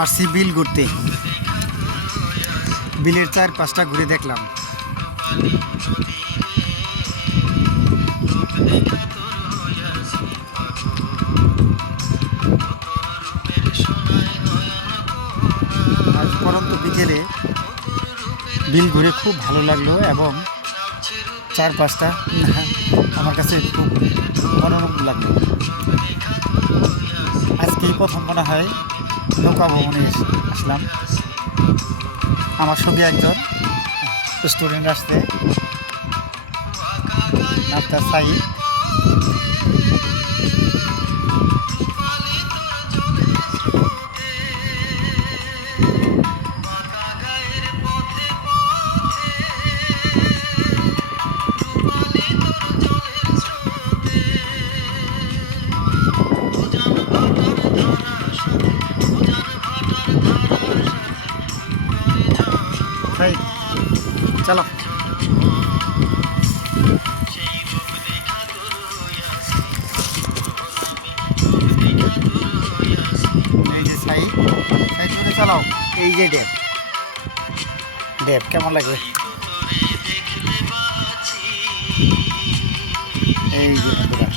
আসছি বিল ঘুরতে। বিলের চারপাশটা ঘুরে দেখলাম। আজ পরন্ত বিকেলে বিল ঘুরে খুব ভালো লাগলো এবং চারপাশটা আমার কাছে খুব মনোরম লাগলো। আজকেই প্রথম মনে হয় নৌকা ভ্রমণে আসলাম। আমার সঙ্গে একজন স্টুডেন্ট আসছে, নামটা সাইদ। চলো এই যে সাইড ধরে চালাও। এই যে ড্যাম, ড্যাম কেমন লাগবে? এই যে বন্ধুরা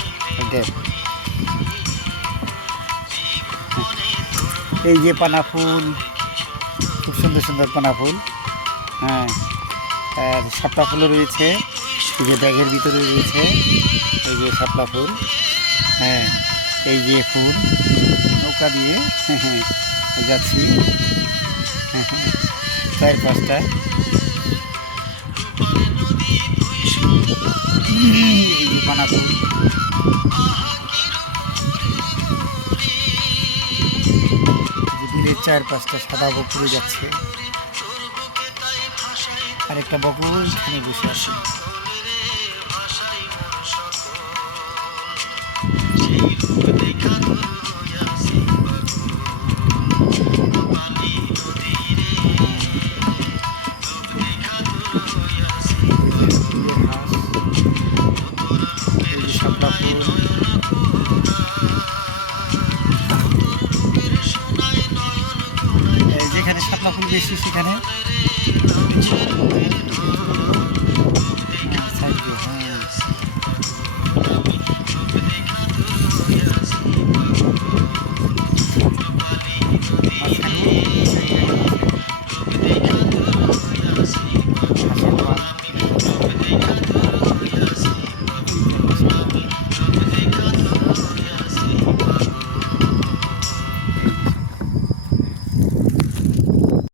ড্যাম, এই যে পানা ফুল, খুব সুন্দর সুন্দর পানা ফুল। হ্যাঁ, আর শাপলা ফুলও রয়েছে, এই যে ব্যাগের ভিতরে রয়েছে এই যে শাপলা ফুল। হ্যাঁ, এই যে ফুল নৌকা দিয়ে যাচ্ছি চার পাঁচটা। পানা ফুল, বিলের চার পাঁচটা সাদা বকুড়ে যাচ্ছে, আর একটা বকুড় এখানে বসে আছে। শাপলা ফুল, যেখানে শাপলা ফুল বেশি সেখানে